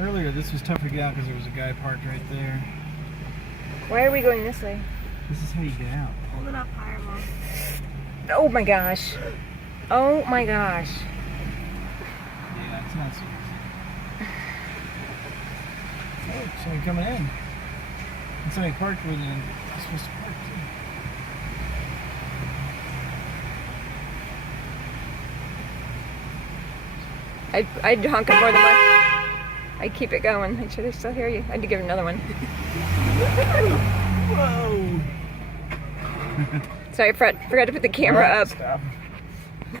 Earlier, this was tough to get out because there was a guy parked right there. Why are we going this way? This is how you get out. Hold it up higher, Mom. Oh my gosh. Oh my gosh. Yeah, it's not so easy. Oh, somebody coming in. And somebody parked where they're supposed to park too. I'd honk it more than once. I'd keep it going. Make sure they still hear you. I'd give it another one. Whoa! Sorry, Fred. Forgot to put the camera up. Stop.